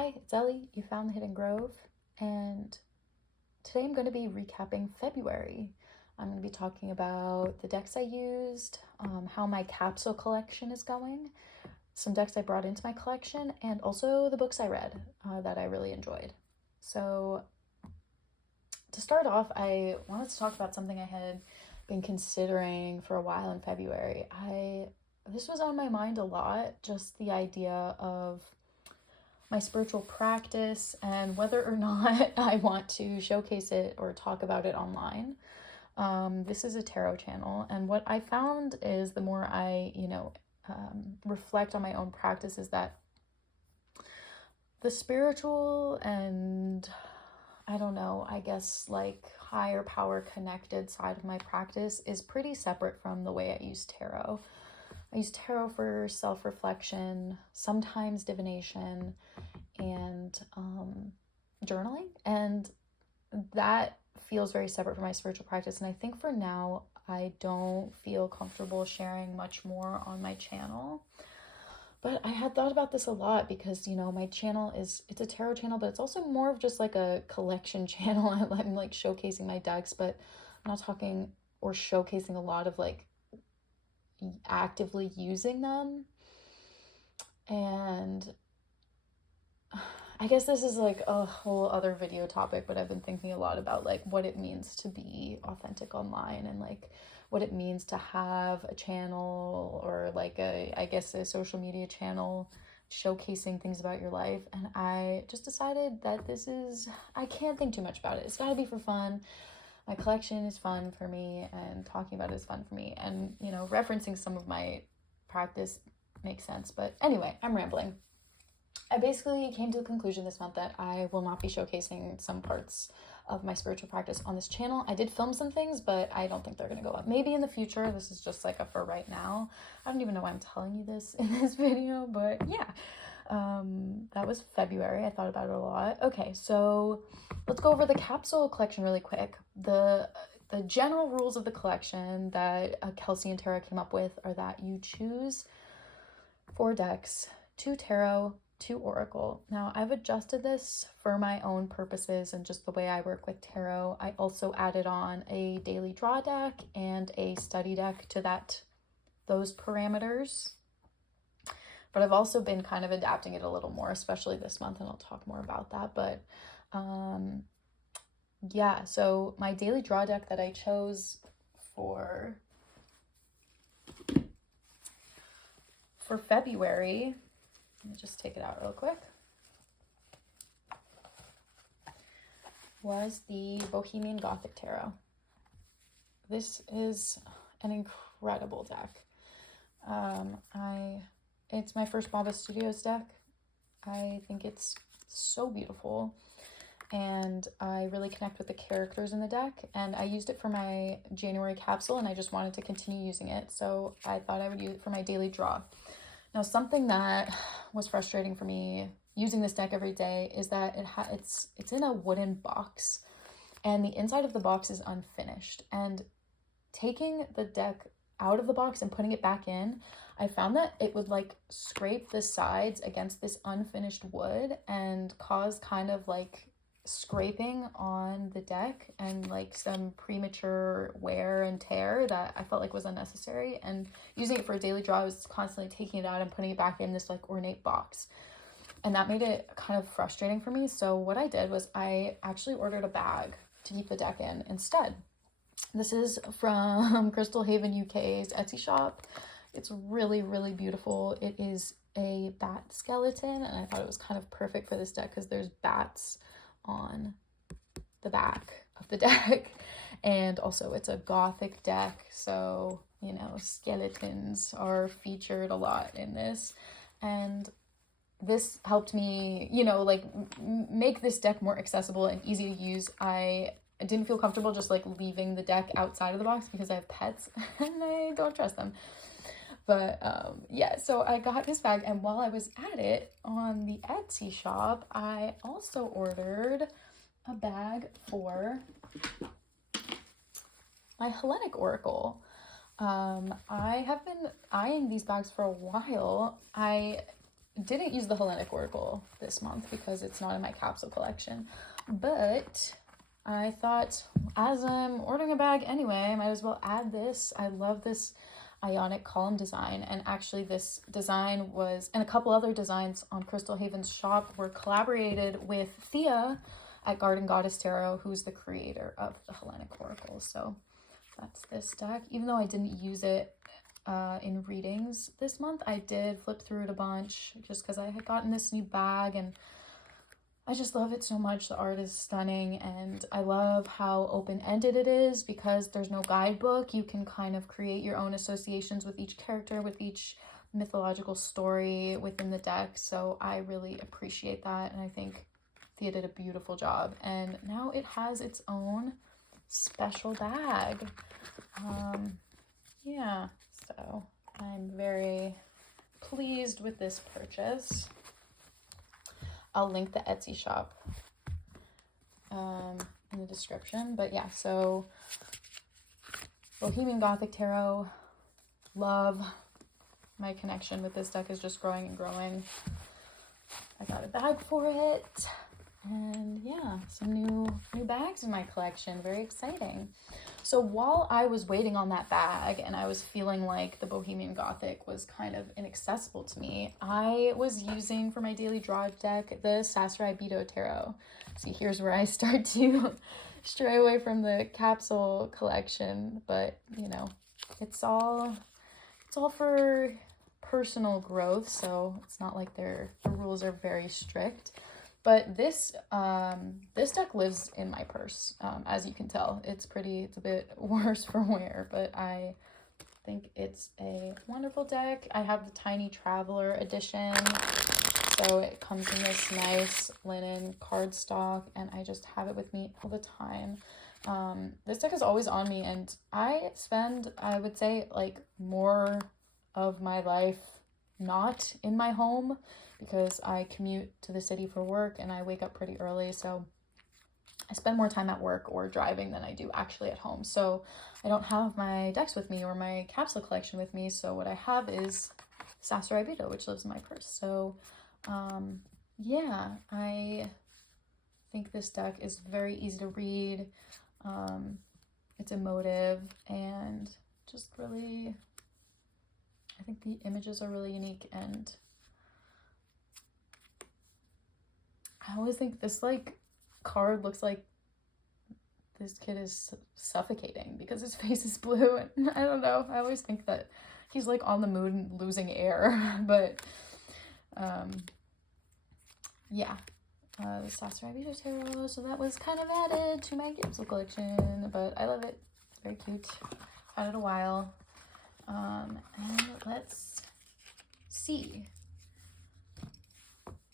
Hi, it's Ellie. You found the Hidden Grove, and today I'm going to be recapping February. I'm going to be talking about the decks I used, how my capsule collection is going, some decks I brought into my collection, and also the books I read that I really enjoyed. So to start off, I wanted to talk about something I had been considering for a while in February. This was on my mind a lot, just the idea of my spiritual practice and whether or not I want to showcase it or talk about it online. This is a tarot channel, and what I found is the more I, reflect on my own practice is that the spiritual and I guess like higher power connected side of my practice is pretty separate from the way I use tarot. I use tarot for self-reflection, sometimes divination, and journaling, and that feels very separate from my spiritual practice. And I think for now, I don't feel comfortable sharing much more on my channel. But I had thought about this a lot because, my channel it's a tarot channel, but it's also more of just like a collection channel. I'm like showcasing my decks, but I'm not talking or showcasing a lot of like actively using them. And I guess this is like a whole other video topic, but I've been thinking a lot about like what it means to be authentic online and like what it means to have a channel or like I guess a social media channel showcasing things about your life. And I just decided that I can't think too much about it. It's got to be for fun. My collection is fun for me, and talking about it is fun for me, and referencing some of my practice makes sense. But anyway, I'm rambling. I basically came to the conclusion this month that I will not be showcasing some parts of my spiritual practice on this channel. I did film some things, but I don't think they're going to go up. Maybe in the future. This is just like a for right now. I don't even know why I'm telling you this in this video, but yeah. That was February. I thought about it a lot. Okay, so let's go over the capsule collection really quick. The general rules of the collection that Kelsey and Tara came up with are that you choose 4 decks, 2 tarot, 2 oracle. Now, I've adjusted this for my own purposes and just the way I work with tarot. I also added on a daily draw deck and a study deck to those parameters. But I've also been kind of adapting it a little more, especially this month, and I'll talk more about that. But yeah, so my daily draw deck that I chose for February, let me just take it out real quick, was the Bohemian Gothic Tarot. This is an incredible deck. It's my first Baba Studios deck. I think it's so beautiful, and I really connect with the characters in the deck, and I used it for my January capsule, and I just wanted to continue using it, so I thought I would use it for my daily draw. Now, something that was frustrating for me using this deck every day is that it's in a wooden box, and the inside of the box is unfinished, and taking the deck out of the box and putting it back in, I found that it would like scrape the sides against this unfinished wood and cause kind of like scraping on the deck and like some premature wear and tear that I felt like was unnecessary. And using it for a daily draw, I was constantly taking it out and putting it back in this like ornate box, and that made it kind of frustrating for me. So what I did was I actually ordered a bag to keep the deck in instead. This is from Crystal Haven UK's Etsy shop. It's really, really beautiful. It is a bat skeleton, and I thought it was kind of perfect for this deck because there's bats on the back of the deck. And also it's a gothic deck, so skeletons are featured a lot in this, and this helped me make this deck more accessible and easy to use. I didn't feel comfortable just like leaving the deck outside of the box because I have pets and I don't trust them. But yeah, so I got this bag, and while I was at it on the Etsy shop, I also ordered a bag for my Hellenic Oracle. I have been eyeing these bags for a while. I didn't use the Hellenic Oracle this month because it's not in my capsule collection, but I thought, as I'm ordering a bag anyway, I might as well add this. I love this Ionic column design, and actually this design was, and a couple other designs on Crystal Haven's shop were collaborated with Thea at Garden Goddess Tarot, who's the creator of the Hellenic Oracle. So that's this deck. Even though I didn't use it in readings this month, I did flip through it a bunch just because I had gotten this new bag and I just love it so much. The art is stunning, and I love how open-ended it is because there's no guidebook. You can kind of create your own associations with each character, with each mythological story within the deck. So I really appreciate that, and I think Thea did a beautiful job. And now it has its own special bag. Yeah, so I'm very pleased with this purchase. I'll link the Etsy shop in the description. But yeah, so Bohemian Gothic Tarot, love. My connection with this deck is just growing and growing. I got a bag for it. And yeah, some new bags in my collection. Very exciting. So while I was waiting on that bag and I was feeling like the Bohemian Gothic was kind of inaccessible to me, I was using for my daily draw deck the Sasuraibito Tarot. See, here's where I start to stray away from the capsule collection, but you know, it's all for personal growth, so it's not like the rules are very strict. But this deck lives in my purse, as you can tell. It's a bit worse for wear, but I think it's a wonderful deck. I have the Tiny Traveler edition, so it comes in this nice linen cardstock, and I just have it with me all the time. This deck is always on me, and I spend, I would say, like, more of my life not in my home, because I commute to the city for work and I wake up pretty early, so I spend more time at work or driving than I do actually at home. So I don't have my decks with me or my capsule collection with me, so what I have is Sasuraibito, which lives in my purse. So yeah, I think this deck is very easy to read. It's emotive and just really, I think the images are really unique, and I always think this like card looks like this kid is suffocating because his face is blue, and I don't know, I always think that he's like on the moon losing air. But yeah, the Sasuraibito Tarot, so that was kind of added to my capsule collection, but I love it. It's very cute. Had it a while. And let's see.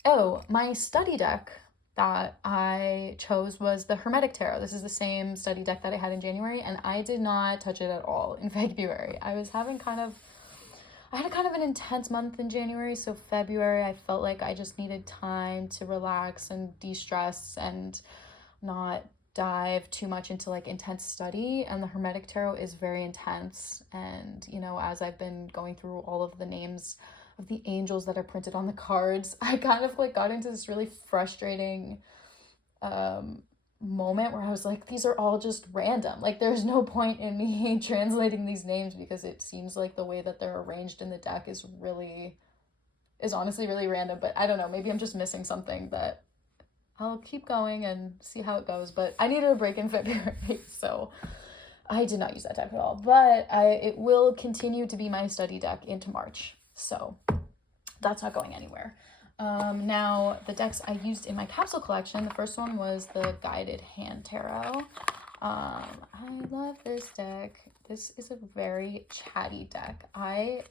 Oh, my study deck that I chose was the Hermetic Tarot. This is the same study deck that I had in January, and I did not touch it at all in February. I had kind of an intense month in January, so February I felt like I just needed time to relax and de-stress and not dive too much into like intense study. And the Hermetic Tarot is very intense, and you know, as I've been going through all of the names of the angels that are printed on the cards, I kind of like got into this really frustrating moment where I was like, these are all just random. Like, there's no point in me translating these names because it seems like the way that they're arranged in the deck is honestly really random. But I don't know, maybe I'm just missing something, that I'll keep going and see how it goes. But I needed a break in February, so I did not use that deck at all. But it will continue to be my study deck into March, so that's not going anywhere. Now, the decks I used in my capsule collection, the first one was the Guided Hand Tarot. I love this deck. This is a very chatty deck. I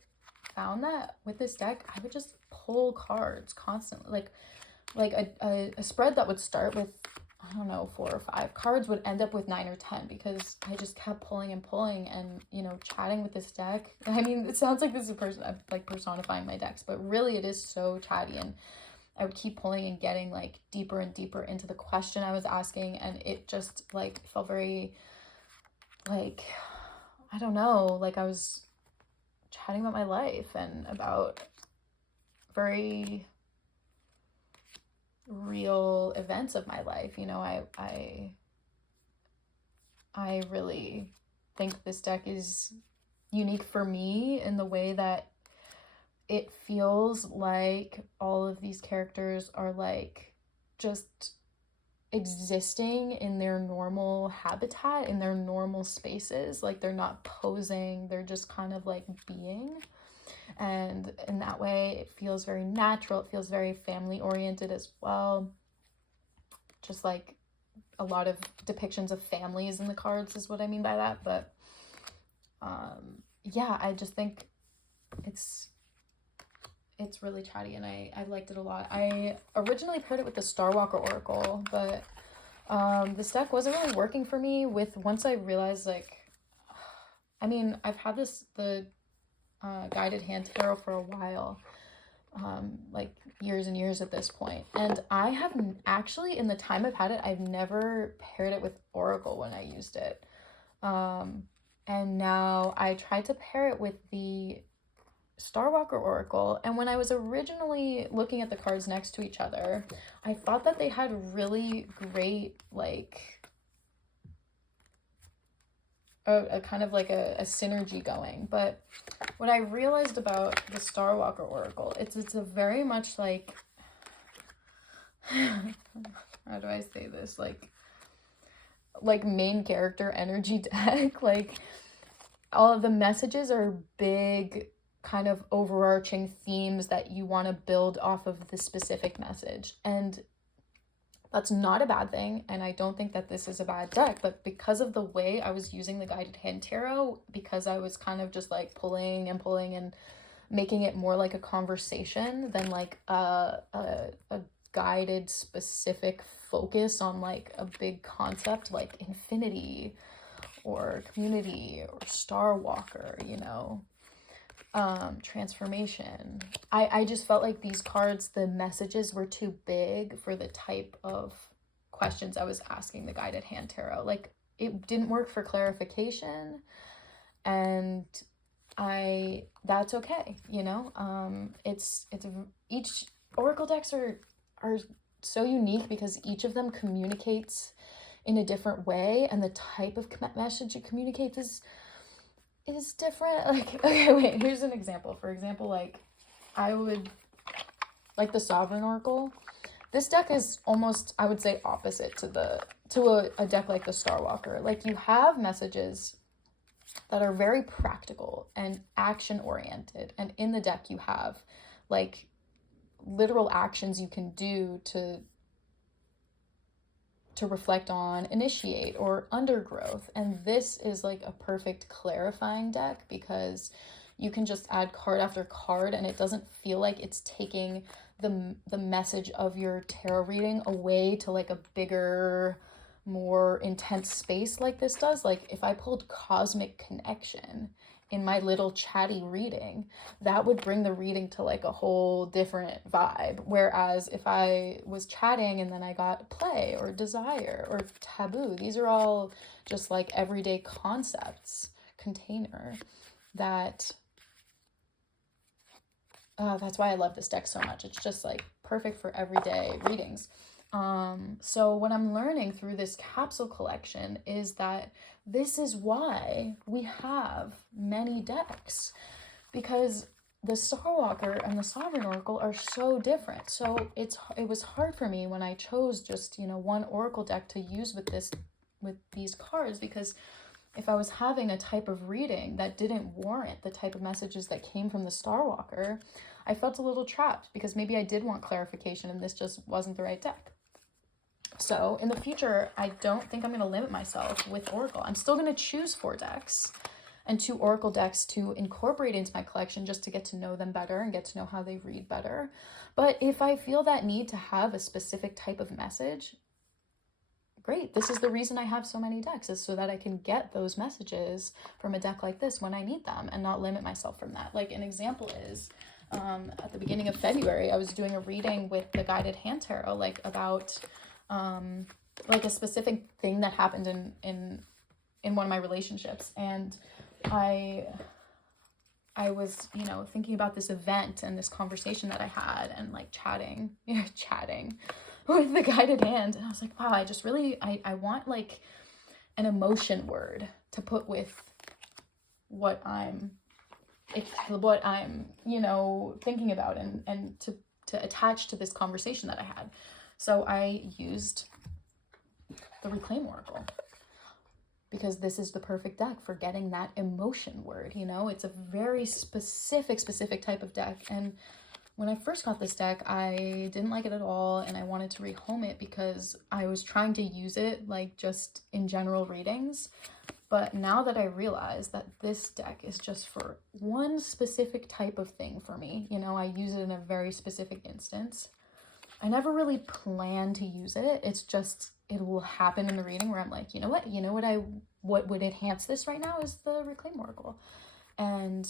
found that with this deck, I would just pull cards constantly. Like a spread that would start with, I don't know, 4 or 5 cards would end up with 9 or 10 because I just kept pulling and pulling and, you know, chatting with this deck. I mean, it sounds like this is I'm like personifying my decks, but really it is so chatty, and I would keep pulling and getting like deeper and deeper into the question I was asking, and it just like felt very like, I don't know, like I was chatting about my life and about very real events of my life. You know, I really think this deck is unique for me in the way that it feels like all of these characters are like just existing in their normal habitat, in their normal spaces. Like they're not posing, they're just kind of like being. And in that way, it feels very natural. It feels very family oriented as well. Just like a lot of depictions of families in the cards is what I mean by that. But yeah, I just think it's really chatty, and I liked it a lot. I originally paired it with the Starwalker Oracle, but this deck wasn't really working for me once I realized, like, I mean, I've had the guided hand tarot for a while, like years and years at this point, and I have actually, in the time I've had it, I've never paired it with Oracle when I used it, and now I tried to pair it with the Starwalker Oracle, and when I was originally looking at the cards next to each other, I thought that they had really great, like, a kind of like a synergy going. But what I realized about the Starwalker Oracle, it's a very much like, how do I say this, like main character energy deck. Like all of the messages are big, kind of overarching themes that you want to build off of the specific message, and that's not a bad thing, and I don't think that this is a bad deck. But because of the way I was using the guided hand tarot, because I was kind of just like pulling and making it more like a conversation than like a guided specific focus on like a big concept like infinity or community or Starwalker, you know, transformation. I just felt like these cards, the messages were too big for the type of questions I was asking the guided hand tarot. Like it didn't work for clarification, and that's okay, you know. Each oracle decks are so unique because each of them communicates in a different way, and the type of message it communicates is different. Like, okay, wait, here's an example. For example, like I would like the Sovereign Oracle. This deck is almost, I would say, opposite to a deck like the Starwalker. Like you have messages that are very practical and action oriented, and in the deck you have like literal actions you can do to reflect on, initiate, or undergrowth. And this is like a perfect clarifying deck because you can just add card after card and it doesn't feel like it's taking the message of your tarot reading away to like a bigger, more intense space like this does. Like if I pulled Cosmic Connection in my little chatty reading, that would bring the reading to like a whole different vibe. Whereas if I was chatting and then I got play or desire or taboo, these are all just like everyday concepts, container, that that's why I love this deck so much. It's just like perfect for everyday readings. So what I'm learning through this capsule collection is that this is why we have many decks, because the Starwalker and the Sovereign Oracle are so different. So it was hard for me when I chose just, you know, one Oracle deck to use with these cards, because if I was having a type of reading that didn't warrant the type of messages that came from the Starwalker, I felt a little trapped because maybe I did want clarification and this just wasn't the right deck. So in the future, I don't think I'm going to limit myself with Oracle. I'm still going to choose 4 decks and 2 Oracle decks to incorporate into my collection just to get to know them better and get to know how they read better. But if I feel that need to have a specific type of message, great. This is the reason I have so many decks, is so that I can get those messages from a deck like this when I need them and not limit myself from that. Like an example is at the beginning of February, I was doing a reading with the guided hand tarot, like about like a specific thing that happened in one of my relationships, and I I was, you know, thinking about this event and this conversation that I had, and like chatting with the guided hand. And I was like, wow, I just really, I want like an emotion word to put with what I'm, you know, thinking about, and to attach to this conversation that I had. So I used the Reclaim Oracle, because this is the perfect deck for getting that emotion word. You know, it's a very specific type of deck. And when I first got this deck, I didn't like it at all, and I wanted to rehome it because I was trying to use it like just in general readings. But now that I realize that this deck is just for one specific type of thing for me, you know, I use it in a very specific instance. I never really plan to use it. It's just, it will happen in the reading where I'm like, you know what would enhance this right now is the Reclaim Oracle. And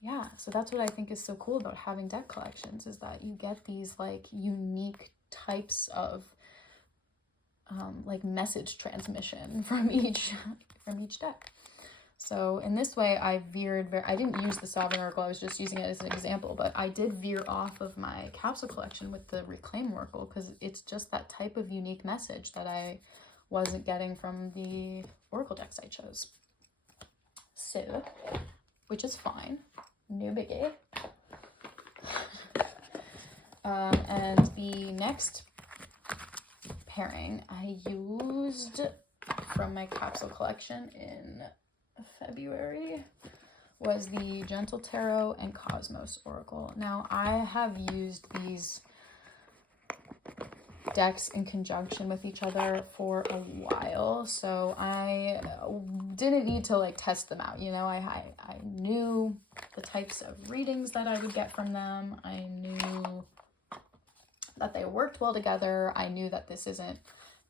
yeah, so that's what I think is so cool about having deck collections, is that you get these like unique types of like message transmission from each deck. So in this way, I didn't use the Sovereign Oracle, I was just using it as an example, but I did veer off of my capsule collection with the Reclaim Oracle, because it's just that type of unique message that I wasn't getting from the Oracle decks I chose. So, which is fine, no biggie. And the next pairing I used from my capsule collection in February was the Gentle Tarot and Kosmos Oracle. Now, I have used these decks in conjunction with each other for a while, so I didn't need to like test them out. You know, I knew the types of readings that I would get from them. I knew that they worked well together. I knew that this isn't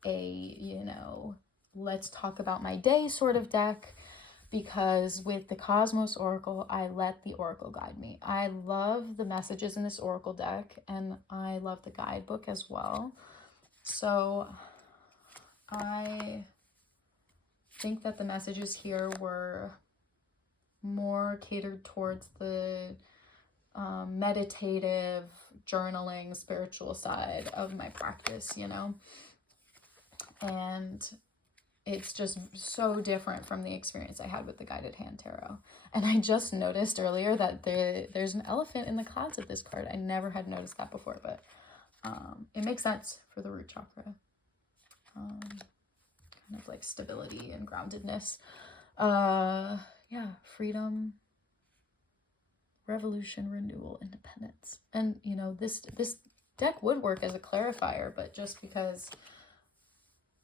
a, you know, let's talk about my day sort of deck, because with the Kosmos Oracle, I let the Oracle guide me. I love the messages in this Oracle deck, and I love the guidebook as well. So I think that the messages here were more catered towards the meditative, journaling, spiritual side of my practice, you know? And it's just so different from the experience I had with the Guided Hand Tarot. And I just noticed earlier that there's an elephant in the clouds with this card. I never had noticed that before, but it makes sense for the root chakra. Kind of like stability and groundedness. Yeah, freedom, revolution, renewal, independence. And, you know, this deck would work as a clarifier, but just because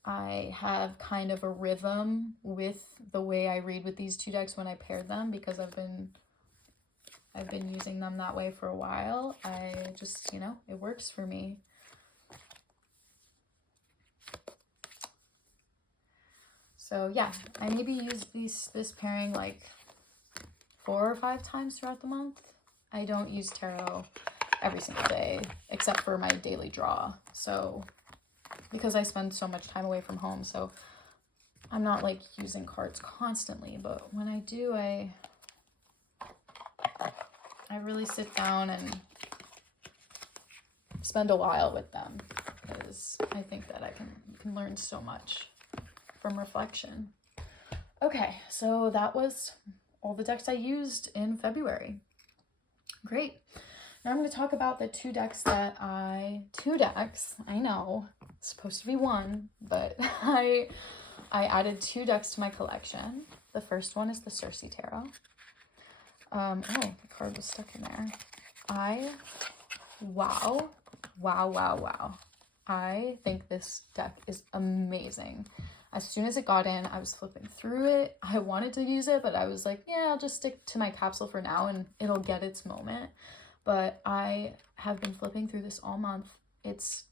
I have kind of a rhythm with the way I read with these two decks when I paired them, because I've been using them that way for a while. I just, you know, it works for me. So yeah, I maybe use this pairing like 4 or 5 times throughout the month. I don't use tarot every single day, except for my daily draw. So, because I spend so much time away from home, so I'm not like using cards constantly, but when I do, I really sit down and spend a while with them, because I think that I can learn so much from reflection. Okay, so that was all the decks I used in February. Great. Now I'm going to talk about the two decks, I know, it's supposed to be one, but I added 2 decks to my collection. The first one is the Circe Tarot. Oh, the card was stuck in there. Wow. I think this deck is amazing. As soon as it got in, I was flipping through it. I wanted to use it, but I was like, yeah, I'll just stick to my capsule for now and it'll get its moment. But I have been flipping through this all month. It's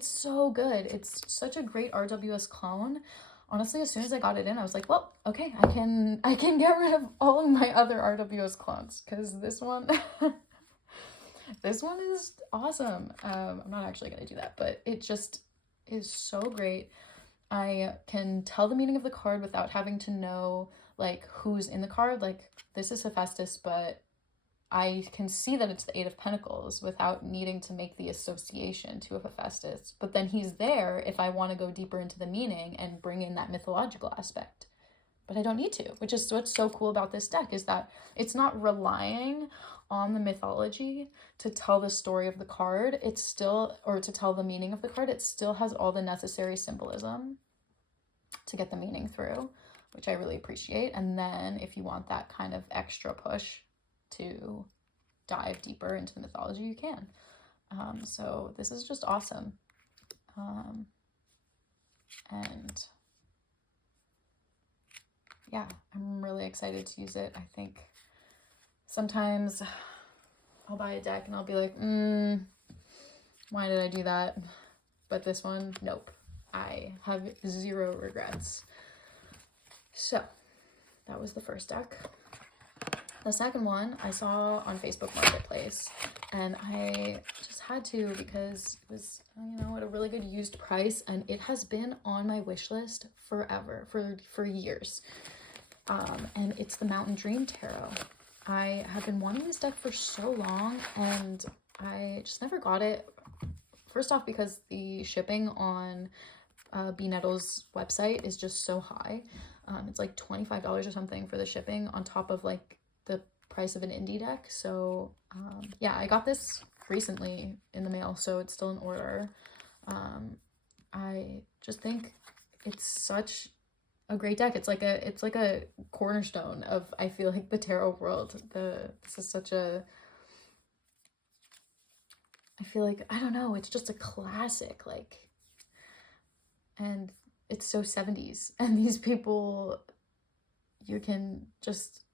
so good. It's such a great RWS clone. Honestly, as soon as I got it in, I was like, well, okay, I can get rid of all of my other RWS clones, because this one this one is awesome. I'm not actually going to do that, but it just is so great. I can tell the meaning of the card without having to know like who's in the card. Like, this is Hephaestus, but I can see that it's the Eight of Pentacles without needing to make the association to a Hephaestus. But then he's there if I want to go deeper into the meaning and bring in that mythological aspect. But I don't need to, which is what's so cool about this deck, is that it's not relying on the mythology to tell the story of the card. It's still, or to tell the meaning of the card, it still has all the necessary symbolism to get the meaning through, which I really appreciate. And then if you want that kind of extra push to dive deeper into the mythology, you can. So this is just awesome. And yeah, I'm really excited to use it. I think sometimes I'll buy a deck and I'll be like, why did I do that? But this one, nope. I have 0 regrets. So that was the first deck. The second one I saw on Facebook Marketplace, and I just had to because it was, you know, at a really good used price, and it has been on my wish list forever, for years. And it's the Mountain Dream Tarot. I have been wanting this deck for so long, and I just never got it. First off, because the shipping on B Nettle's website is just so high. It's like $25 or something for the shipping on top of like the price of an indie deck. So yeah, I got this recently in the mail, so it's still in order. I just think it's such a great deck. It's like a cornerstone of, I feel like, the tarot world. This is such a, I feel like, I don't know, it's just a classic, like, and it's so 70s, and these people, you can just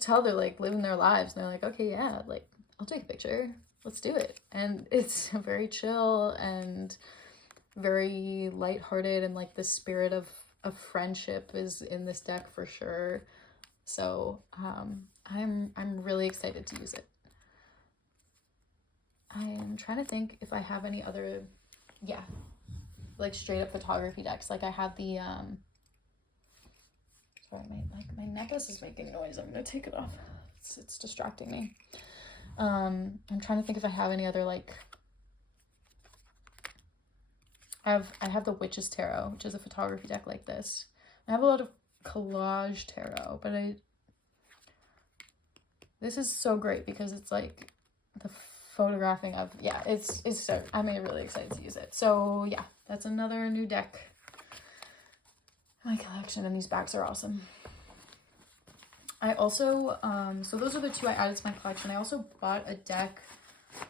tell they're like living their lives, and they're like, okay, yeah, like, I'll take a picture, let's do it. And it's very chill and very lighthearted, and like the spirit of friendship is in this deck for sure. So I'm really excited to use it. I am trying to think if I have any other, yeah, like straight up photography decks. Like I have the sorry, my necklace is making noise. I'm gonna take it off. It's distracting me. I'm trying to think if I have any other, like, I have the Witch's Tarot, which is a photography deck like this. I have a lot of collage tarot, but this is so great because it's like the photographing of, yeah, it's so, I'm really excited to use it. So yeah, that's another new deck in my collection, and these backs are awesome. I also, so those are the two I added to my collection. I also bought a deck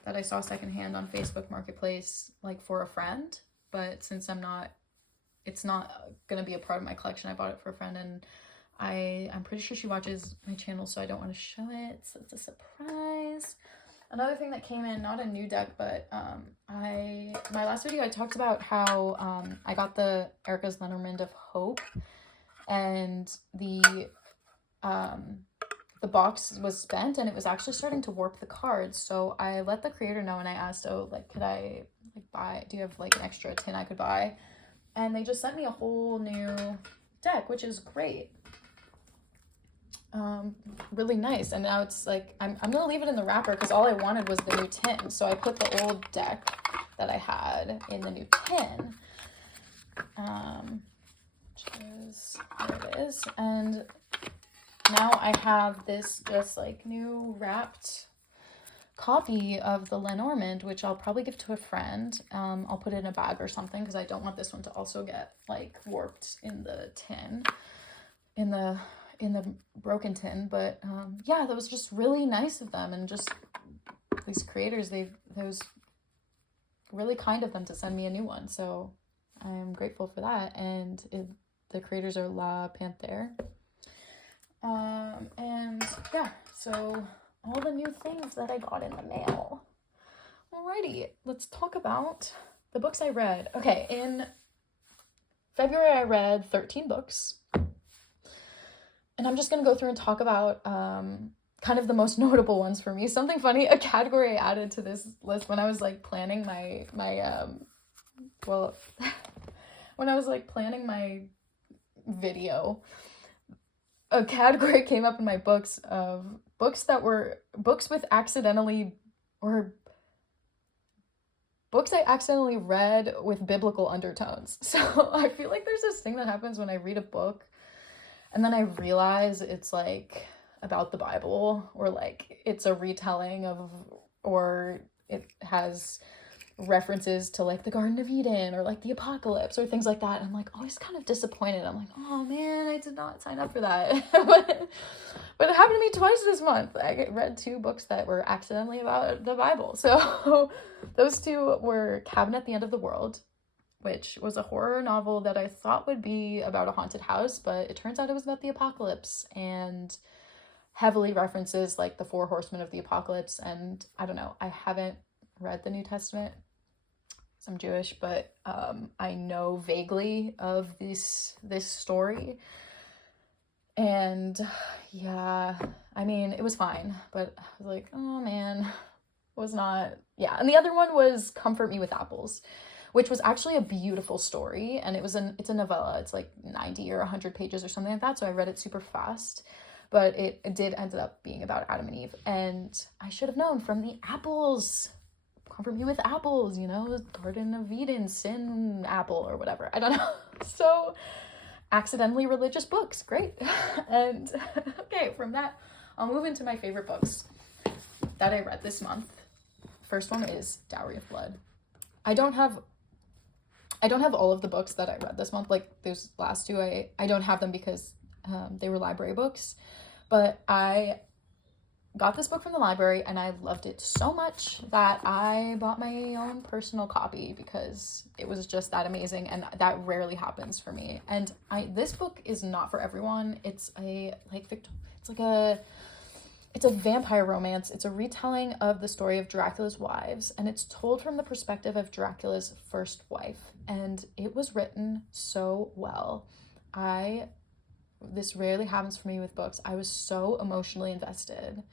that I saw secondhand on Facebook Marketplace, like for a friend, but since it's not gonna be a part of my collection, I bought it for a friend, and I'm pretty sure she watches my channel, so I don't want to show it, so it's a surprise. Another thing that came in, not a new deck, but my last video I talked about how I got the Erica's Lenormand of Hope, and the box was spent, and it was actually starting to warp the cards. So I let the creator know, and I asked, oh, like, could I like buy, do you have like an extra tin I could buy? And they just sent me a whole new deck, which is great. Really nice. And now it's like, I'm gonna leave it in the wrapper because all I wanted was the new tin. So I put the old deck that I had in the new tin. Which is, there it is. And now I have this just like new wrapped copy of the Lenormand, which I'll probably give to a friend. I'll put it in a bag or something because I don't want this one to also get like warped in the tin, in the broken tin. But yeah, that was just really nice of them, and just these creators, that was really kind of them to send me a new one, so I'm grateful for that. And the creators are La Panther. And yeah, so all the new things that I got in the mail. Alrighty, let's talk about the books I read. Okay, in February I read 13 books. And I'm just going to go through and talk about kind of the most notable ones for me. Something funny, a category I added to this list when I was like planning my when I was like planning my video, a category came up in my books of books that were books with accidentally, or books I accidentally read with biblical undertones. So I feel like there's this thing that happens when I read a book and then I realize it's like about the Bible, or like it's a retelling of, or it has references to like the Garden of Eden or like the apocalypse or things like that. And I'm like always kind of disappointed. I'm like, oh man, I did not sign up for that. But it happened to me twice this month. I read 2 books that were accidentally about the Bible. So those 2 were Cabin at the End of the World, which was a horror novel that I thought would be about a haunted house, but it turns out it was about the apocalypse and heavily references like the 4 horsemen of the apocalypse. And I don't know, I haven't read the New Testament. I'm Jewish, but I know vaguely of this story. And yeah, I mean, it was fine, but I was like, oh man, was not, yeah. And the other one was Comfort Me with Apples, which was actually a beautiful story, and it's a novella. It's like 90 or 100 pages or something like that, so I read it super fast, but it did end up being about Adam and Eve, and I should have known from the apples. Comfort me with apples, you know, Garden of Eden, sin apple, or whatever. I don't know. So, accidentally religious books. Great. And, okay, from that, I'll move into my favorite books that I read this month. First one is Dowry of Blood. I don't have all of the books that I read this month. Like, those last 2, I don't have them because they were library books. But I got this book from the library and I loved it so much that I bought my own personal copy because it was just that amazing, and that rarely happens for me. And this book is not for everyone. It's a vampire romance. It's a retelling of the story of Dracula's wives, and it's told from the perspective of Dracula's first wife, and it was written so well. This rarely happens for me with books. I was so emotionally invested.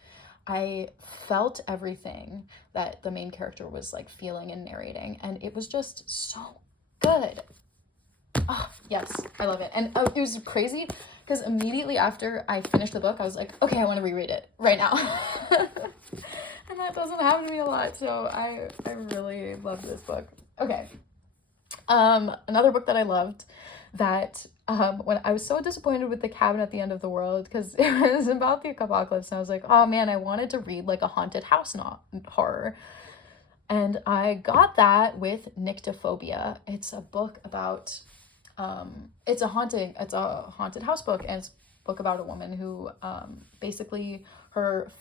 I felt everything that the main character was like feeling and narrating, and it was just so good. Oh, yes, I love it. And it was crazy because immediately after I finished the book, I was like, okay, I want to reread it right now. And that doesn't happen to me a lot, so I really love this book. Okay. Another book that I loved that when I was so disappointed with The Cabin at the End of the World because it was about the apocalypse, and I was like, oh man, I wanted to read like a haunted house horror. And I got that with Nyctophobia. It's a book about it's a haunted house book, and it's a book about a woman who basically her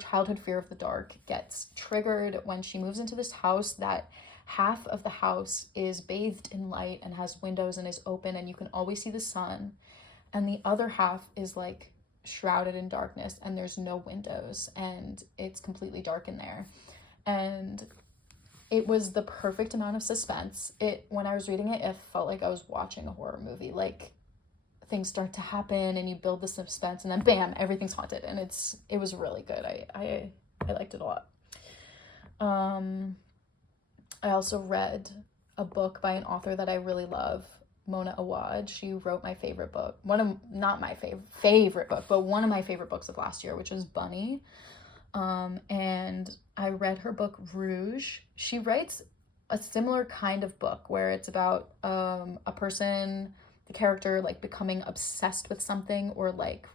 childhood fear of the dark gets triggered when she moves into this house that half of the house is bathed in light and has windows and is open and you can always see the sun, and the other half is like shrouded in darkness and there's no windows and it's completely dark in there. And it was the perfect amount of suspense. When I was reading it, it felt like I was watching a horror movie. Like things start to happen and you build the suspense and then bam, everything's haunted, and it was really good. I liked it a lot. I also read a book by an author that I really love, Mona Awad. She wrote my favorite book. Not my favorite book, but one of my favorite books of last year, which was Bunny. And I read her book Rouge. She writes a similar kind of book where it's about a person, the character, like becoming obsessed with something or like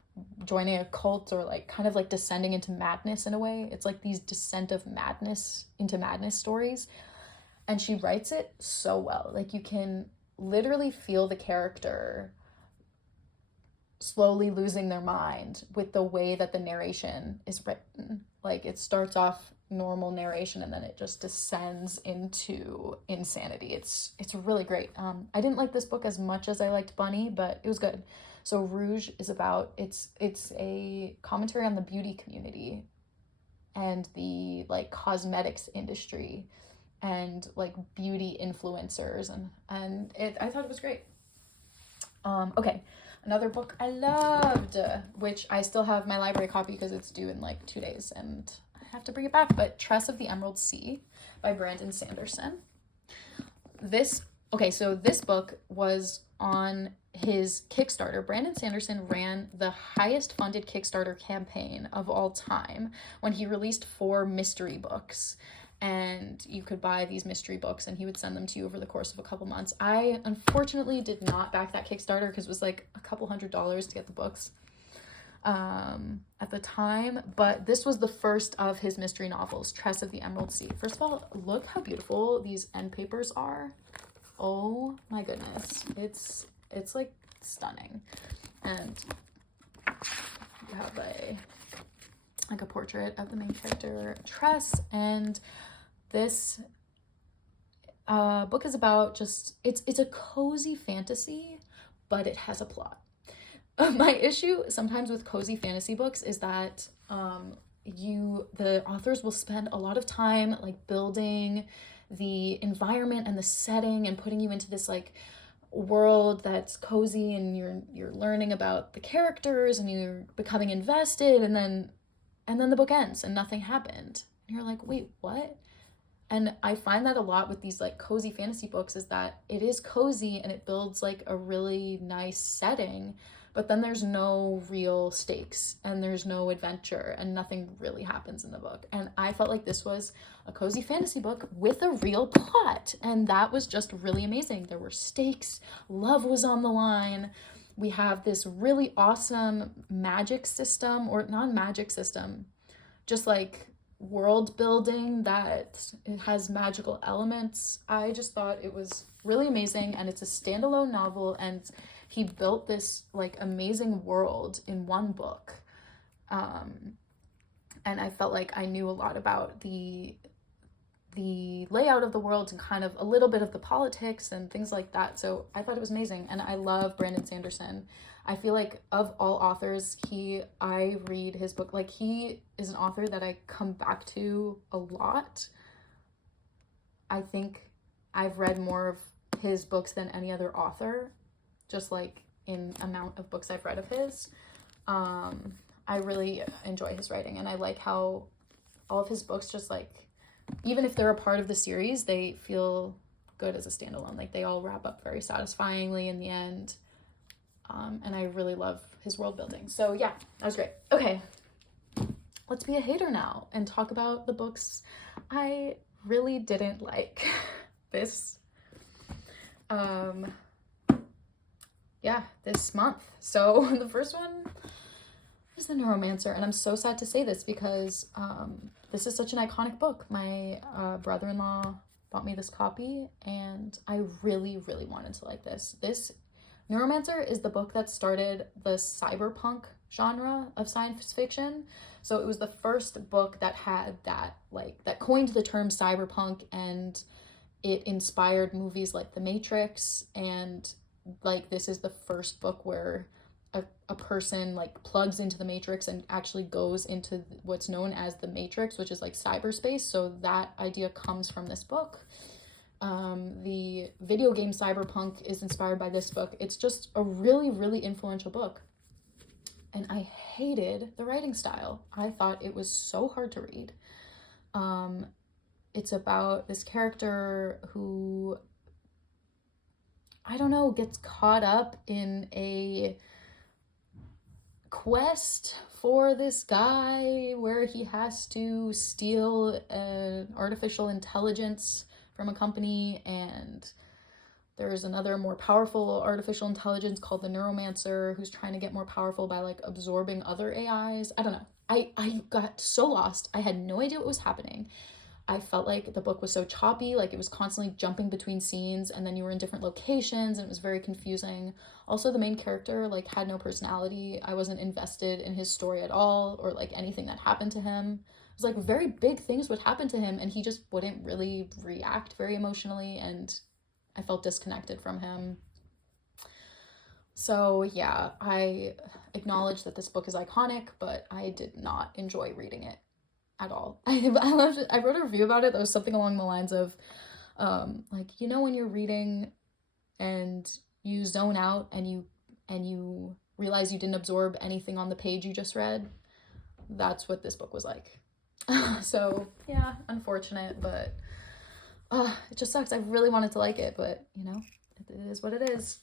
joining a cult or like kind of like descending into madness in a way. It's like these descent of madness into madness stories. And she writes it so well. Like you can literally feel the character slowly losing their mind with the way that the narration is written. Like it starts off normal narration and then it just descends into insanity. It's really great. I didn't like this book as much as I liked Bunny, but it was good. So Rouge is about, it's a commentary on the beauty community and the like cosmetics industry and like beauty influencers, and I thought it was great. Okay, another book I loved, which I still have my library copy because it's due in like 2 days and I have to bring it back, but Tress of the Emerald Sea by Brandon Sanderson. This Okay, so this book was on his Kickstarter. Brandon Sanderson ran the highest funded Kickstarter campaign of all time when he released 4 mystery books. And you could buy these mystery books and he would send them to you over the course of a couple months. I unfortunately did not back that Kickstarter because it was like a couple $100s to get the books at the time. But this was the first of his mystery novels, Tress of the Emerald Sea. First of all, look how beautiful these end papers are. Oh my goodness, it's like stunning. And you have a portrait of the main character Tress, and this book is about just it's a cozy fantasy, but it has a plot. My issue sometimes with cozy fantasy books is that the authors will spend a lot of time like building the environment and the setting and putting you into this like world that's cozy, and you're learning about the characters and you're becoming invested, and then the book ends and nothing happened. And you're like, wait, what? And I find that a lot with these like cozy fantasy books is that it is cozy and it builds like a really nice setting, but then there's no real stakes and there's no adventure and nothing really happens in the book. And I felt like this was a cozy fantasy book with a real plot, and that was just really amazing. There were stakes, love was on the line. We have this really awesome magic system, or non-magic system, just like world building that it has magical elements. I just thought it was really amazing, and it's a standalone novel, and he built this like amazing world in one book. And I felt like I knew a lot about the layout of the world and kind of a little bit of the politics and things like that. So I thought it was amazing, and I love Brandon Sanderson. I feel like of all authors, I read his book, like he is an author that I come back to a lot. I think I've read more of his books than any other author, just like in amount of books I've read of his. I really enjoy his writing, and I like how all of his books just like, even if they're a part of the series, they feel good as a standalone. Like they all wrap up very satisfyingly in the end. And I really love his world building. So yeah, that was great. Okay, let's be a hater now and talk about the books I really didn't like this month. So the first one is The Neuromancer, and I'm so sad to say this because this is such an iconic book. My brother-in-law bought me this copy, and I really, really wanted to like this. This Neuromancer is the book that started the cyberpunk genre of science fiction. So it was the first book that had that coined the term cyberpunk, and it inspired movies like The Matrix. And like this is the first book where a person like plugs into the Matrix and actually goes into what's known as the Matrix, which is like cyberspace. So that idea comes from this book. The video game Cyberpunk is inspired by this book. It's just a really, really influential book. And I hated the writing style. I thought it was so hard to read. It's about this character who, I don't know, gets caught up in a quest for this guy where he has to steal an artificial intelligence from a company, and there's another more powerful artificial intelligence called the Neuromancer who's trying to get more powerful by like absorbing other AIs. I don't know. I got so lost. I had no idea what was happening. I felt like the book was so choppy, like it was constantly jumping between scenes, and then you were in different locations, and it was very confusing. Also, the main character like had no personality. I wasn't invested in his story at all, or like anything that happened to him. It was like very big things would happen to him, and he just wouldn't really react very emotionally, and I felt disconnected from him. So yeah, I acknowledge that this book is iconic, but I did not enjoy reading it at all. I loved it. I wrote a review about it that was something along the lines of like, you know, when you're reading and you zone out and you realize you didn't absorb anything on the page you just read. That's what this book was like. So yeah, unfortunate, but It just sucks. I really wanted to like it, but you know, it is what it is.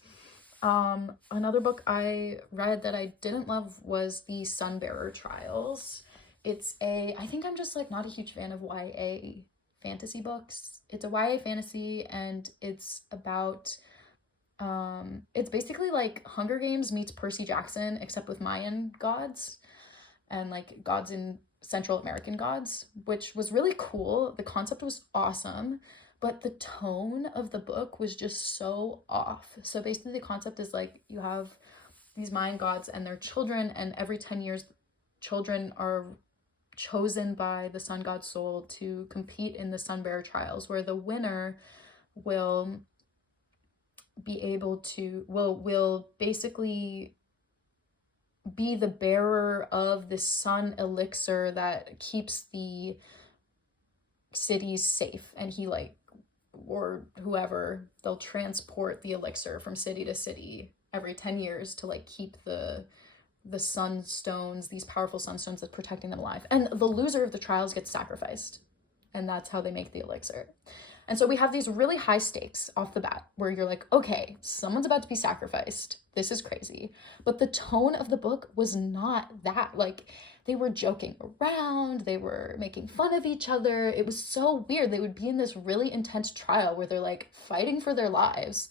Another book I read that I didn't love was the Sunbearer Trials. I think I'm just like not a huge fan of YA fantasy books. It's a YA fantasy, and it's about it's basically like Hunger Games meets Percy Jackson, except with Mayan gods and like gods in Central American gods, which was really cool. The concept was awesome, but the tone of the book was just so off. So basically the concept is like you have these Mayan gods and their children, and every 10 years children are chosen by the sun god Sol to compete in the Sunbearer Trials, where the winner will be able to will basically be the bearer of the sun elixir that keeps the cities safe. And he like, or whoever, they'll transport the elixir from city to city every 10 years to like keep the sunstones, these powerful sunstones that's protecting them alive. And the loser of the trials gets sacrificed, and that's how they make the elixir. And so we have these really high stakes off the bat where you're like, okay, someone's about to be sacrificed. This is crazy. But the tone of the book was not that. Like, they were joking around, they were making fun of each other. It was so weird. They would be in this really intense trial where they're like fighting for their lives.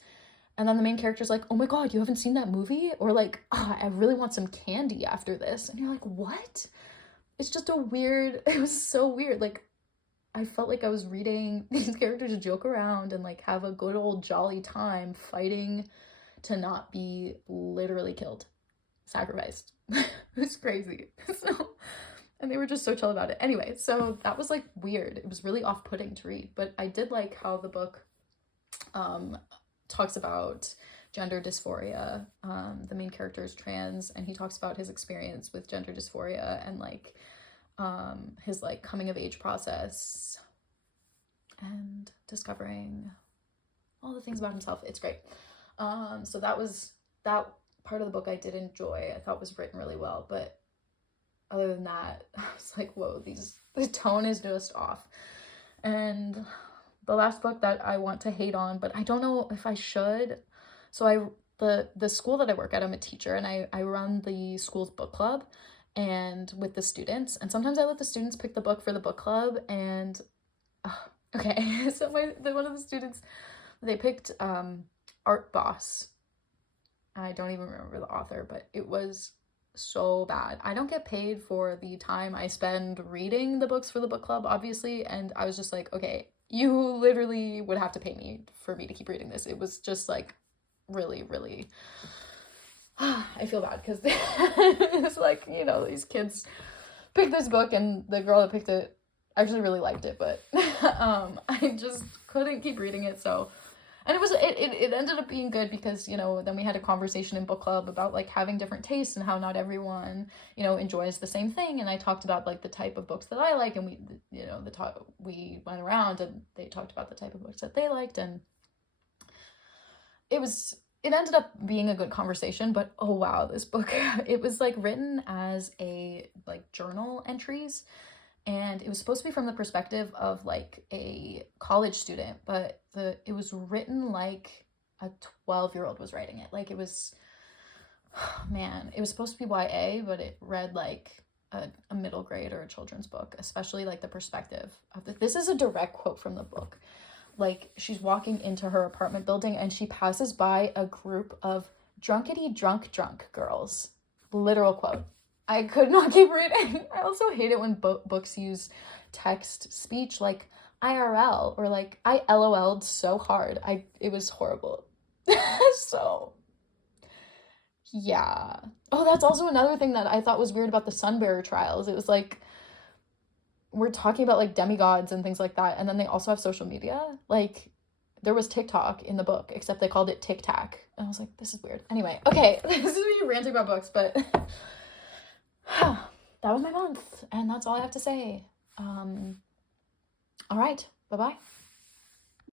And then the main character's like, oh my God, you haven't seen that movie? Or like, I really want some candy after this. And you're like, what? It's just it was so weird. Like, I felt like I was reading these characters joke around and like have a good old jolly time fighting to not be literally killed, sacrificed. It was crazy. And they were just so chill about it. Anyway, so that was like weird. It was really off-putting to read, but I did like how the book talks about gender dysphoria. The main character is trans, and he talks about his experience with gender dysphoria and like his like coming of age process and discovering all the things about himself. It's great. So that part of the book I did enjoy. I thought was written really well, but other than that, I was like, whoa, the tone is just off. And the last book that I want to hate on, but I don't know if I should. So the school that I work at, I'm a teacher, and I run the school's book club and with the students, and sometimes I let the students pick the book for the book club. And okay, so one of the students, they picked Art Boss. I don't even remember the author, but it was so bad. I don't get paid for the time I spend reading the books for the book club, obviously, and I was just like, okay, you literally would have to pay me for me to keep reading this. It was just like really, really I feel bad because it's like, you know, these kids picked this book, and the girl that picked it actually really liked it, but I just couldn't keep reading it. So, and it ended up being good because, you know, then we had a conversation in book club about like having different tastes and how not everyone, you know, enjoys the same thing. And I talked about like the type of books that I like, and we went around and they talked about the type of books that they liked, and it ended up being a good conversation. But oh wow, this book, it was like written as a like journal entries, and it was supposed to be from the perspective of like a college student, but it was written like a 12-year-old was writing it. Like it was, man, it was supposed to be YA, but it read like a middle grade or a children's book, especially like the perspective of this is a direct quote from the book. Like, she's walking into her apartment building and she passes by a group of drunkety drunk girls. Literal quote. I could not keep reading. I also hate it when books use text speech like IRL, or like I LOL'd so hard. It was horrible. So, yeah. Oh, that's also another thing that I thought was weird about the Sunbearer Trials. It was like, we're talking about like demigods and things like that, and then they also have social media. Like, there was TikTok in the book, except they called it Tic Tac, and I was like, this is weird. Anyway, okay, this is me ranting about books, but that was my month, and that's all I have to say. All right, bye-bye.